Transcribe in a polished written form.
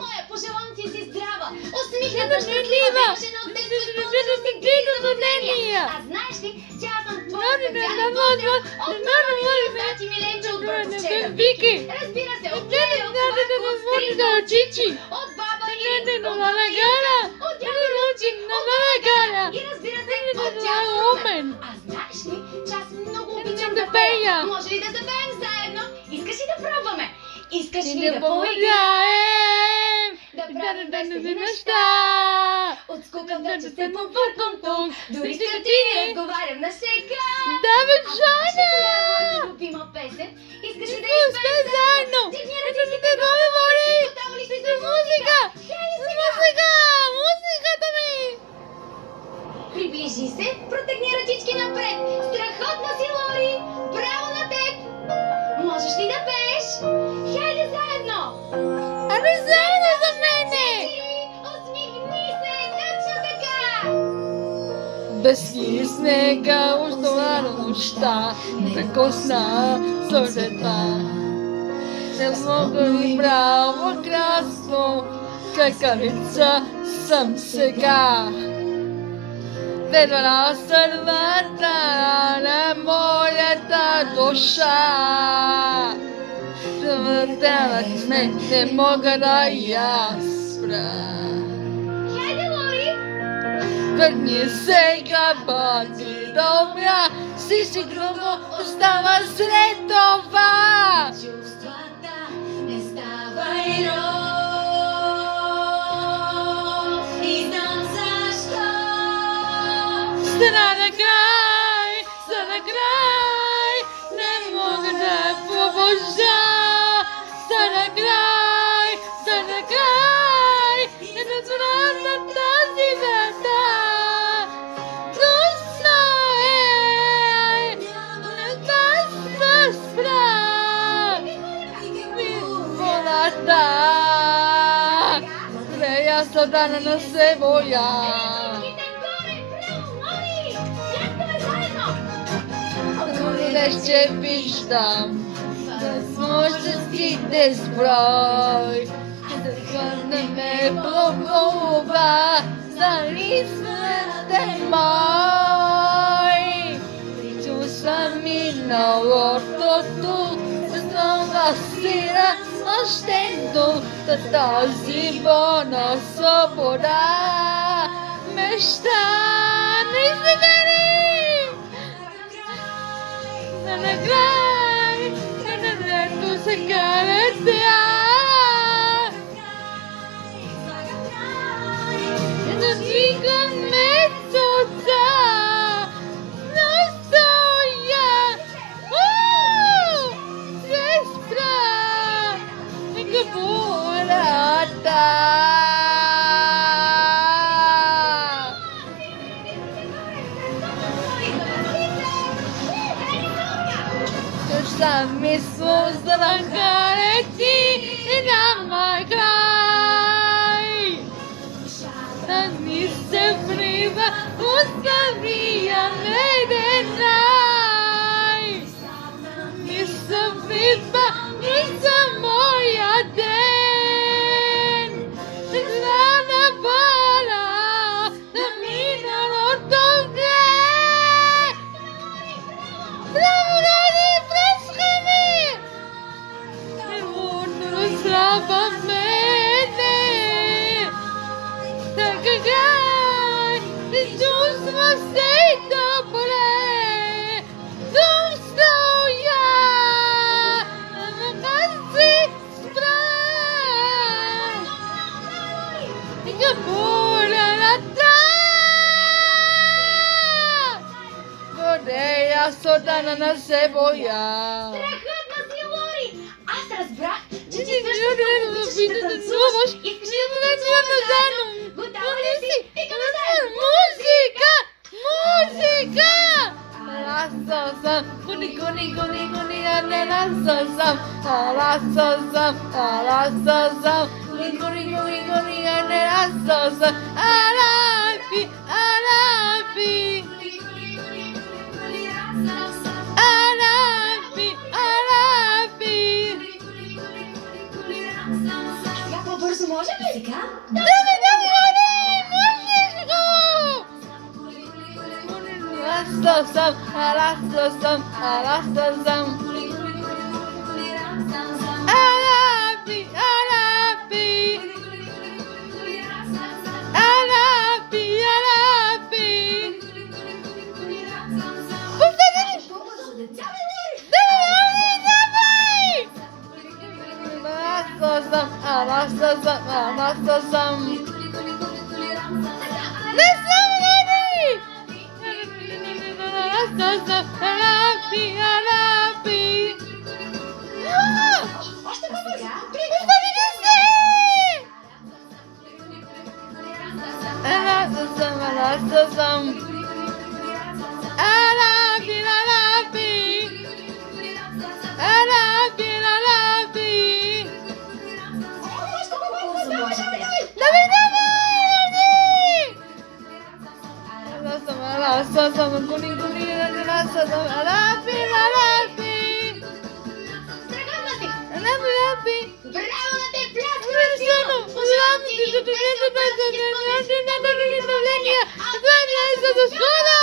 моя, пожелавам ти си здрава, усмихната, щастлива, завършена от детството, а знаеш ли, че аз съм твоята гадна Бодя, от мама ти стати Миленче от братовчета Вики, разбира се, от нея, от Славко, от Стринка, от Чичи, от баба Ини, от мама Гара, от дядо Лучи, от мама Гара и разбира се, от дядо Румен. А знаеш ли, че аз много обичам да пея? Може ли да запеем заедно? Искаш ли да пробваме? Искаш ли да поиграем? Да правим весели неща? От скука да се по-пър-пъм-пъм, дори с картини разговарям на шега. Да, бе, Жана! Моята любима песен. Искаш ли да изпеем заедно? Дигни ръцете, да моли! готово ли си за Музика! Музика! Музиката ми! Приближи се, протегни ръчички напред. Страхотна си, Лори! Браво на теб! Можеш ли да пееш? Хайде заедно! Ами заедно за мене! Усмихни се, точно така! Без ти снега ощова нощта, прекосна слънцата. Не мога ви браво красно, какавица съм сега. Ведвана сървата на моята душа. Завъртяват ме, не мога да я спра. Хайде, Лори! Върни сега, бъди добра, си грубо остава след това. Чувствата не ставай роб. И знам защо. Стана на край, не мога да побожа. Стана край, не разбирам на тази вята. Грустно е, не да спра. Волата, я съдана на се боя. Вече виждам възможностите сброй, да ме пробува за лисвате мой. Чувства миналото, знава сира нощendo, тази вълна свобода мечта не издигани. На край, където се карате да двигам месеца, но стоя, се спра, нека бурата. Sam mi suzdrangare ti na moj kraj. Da mi se priva ustavija medenaj. Mi se priva usta moja den. Znana bala da mi narodovne. Bravo, Brava mene, така гай, ти чувства се добре, тук стоя, да си спра. Нека бурята, гордея сотана на се боя. Страхотна си, Лори! Аз разбрах, че ти също много обичаш да танцуваш. Искаш ли да танцуваме заедно? Готова ли си? Викаме заедно! Музика! Музика! Аласасам, куни, куни, куни, куни, аласасам, аласасам, аласасам, куни, куни, куни, куни, аласасам, алафи, алафи. Сега по-бързо може? Bravo,